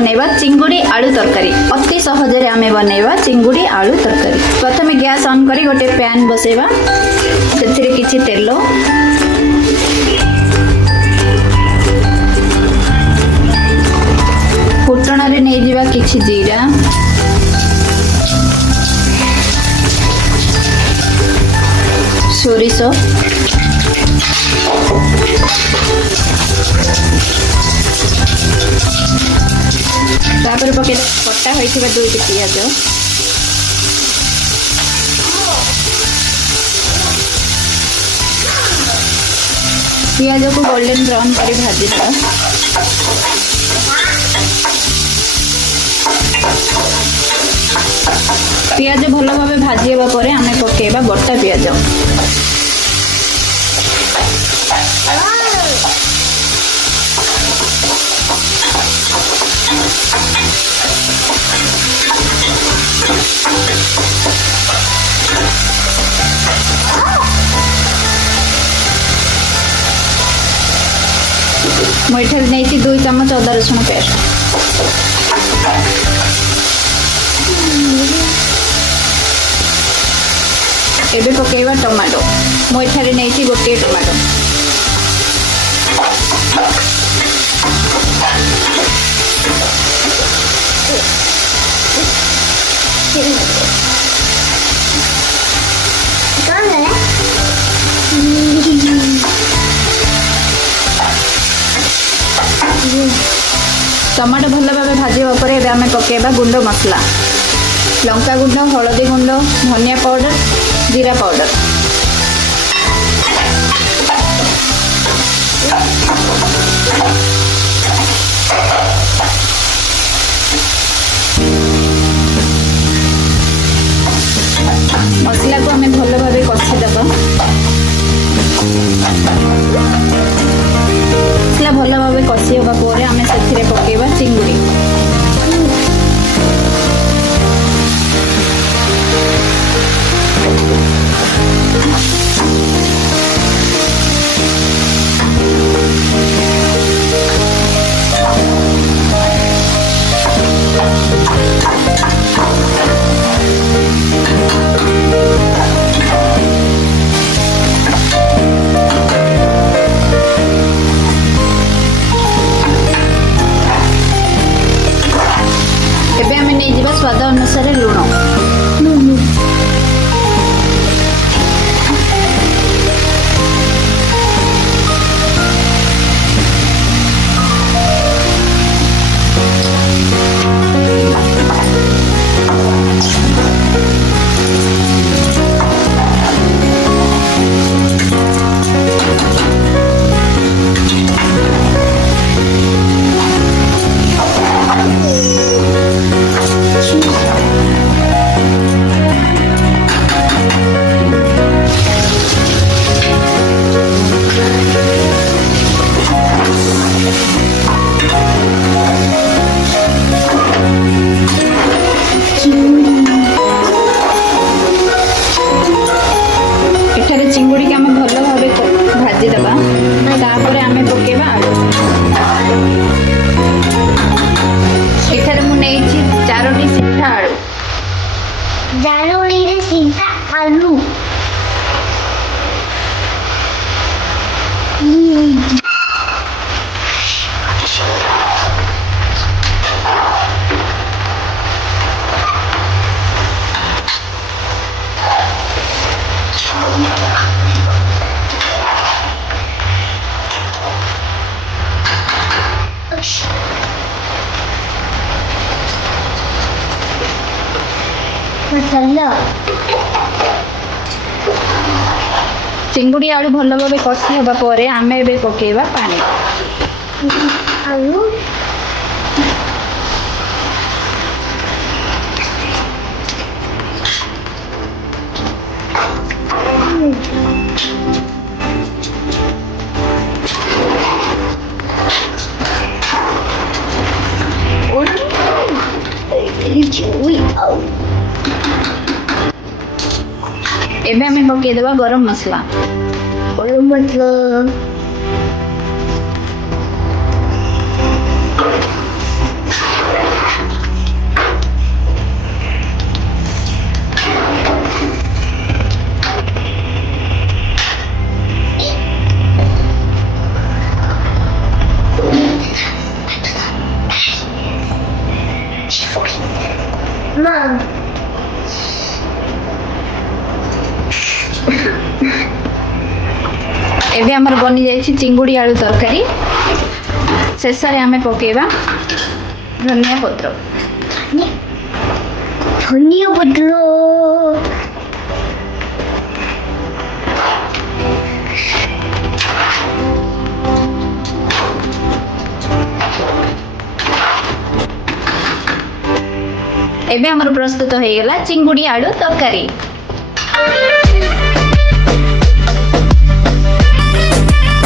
बनैबा चिंगुड़ी आलू तरकारी। अति सहज रे आमे बनैबा चिंगुड़ी आलू तरकारी। प्रथमे गैस ऑन करी गोटे पैन बसेबा, सेथिरे किछि तेल, फुटण रे नै जिबा किछि जीरा, सोरिष, तापर पके कटा होइथिबा दुईटी पियाज, पियाज को गोल्डन ब्राउन करी भाजी देबा। पियाज भल भाव भाजी हेबा परे आमे पकेबा बटा पियाज। मुझे नहीं 2 चम्मच अदा रसुण पेस्ट, एबे पकेबा टमाटो। मुझे नहीं गोटे टमाटो, टमाटो भल भाव भाजा पर आम पकेबा गुंड मसला, लंका गुंड, हलदी गुंड, धनिया पाउडर, जीरा पाउडर। मसला को आम भल भाव कषिदेबा। मसला भल भाव कषि होगा पर आम से पकेबा चिंगुड़ी। एबे आमे नै जिबा स्वाद अनुसार लूण। चिंगुड़ी के आम भल भाव भाजीदेबा, तापर आम पकेबा आलू। एठारे मु नेइछि 4टी सिधा आलू। 4टी सिधा आलू। चिंगुड़ी आलू भल भाव कषि होगा पर आम ए पकेबा पानी। आलू एबे आम पकेदेबा गरम मसला। ଏବେ ଆମର ବନି ଯାଇଛି ଚିଙ୍ଗୁଡ଼ି ଆଳୁ ତରକାରୀ। ଶେଷରେ ଆମେ ପକେଇବା ଧନିଆ ପତ୍ର। ଧନିଆ ପତ୍ର। ଏବେ ଆମର ପ୍ରସ୍ତୁତ ହେଇଗଲା ଚିଙ୍ଗୁଡ଼ି ଆଳୁ ତରକାରୀ।